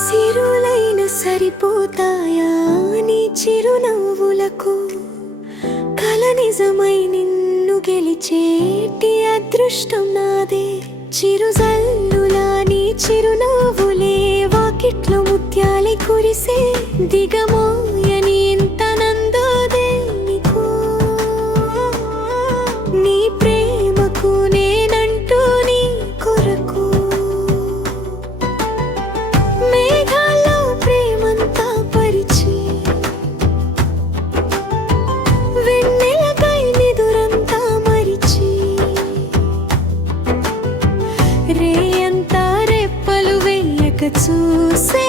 సిరులైన సరిపోతాయా నీ చిరునవ్వులకు? కల నిజమై నిన్ను గెలిచేటి అదృష్టం నాదే. చిరుజల్లులా నీ చిరునవ్వులే వాకిట్లో ముత్యాలే కురిసే. దిగమోయని ఎంత నందోదే నీకు. నీ ప్రేమకు నేనంటూ నీ కొరకు మేఘాల్లో ప్రేమంతా పరిచి, వెన్నెలకై నిదురంతా మరిచి, రేయంతా రెప్పలు వెయ్యక చూసే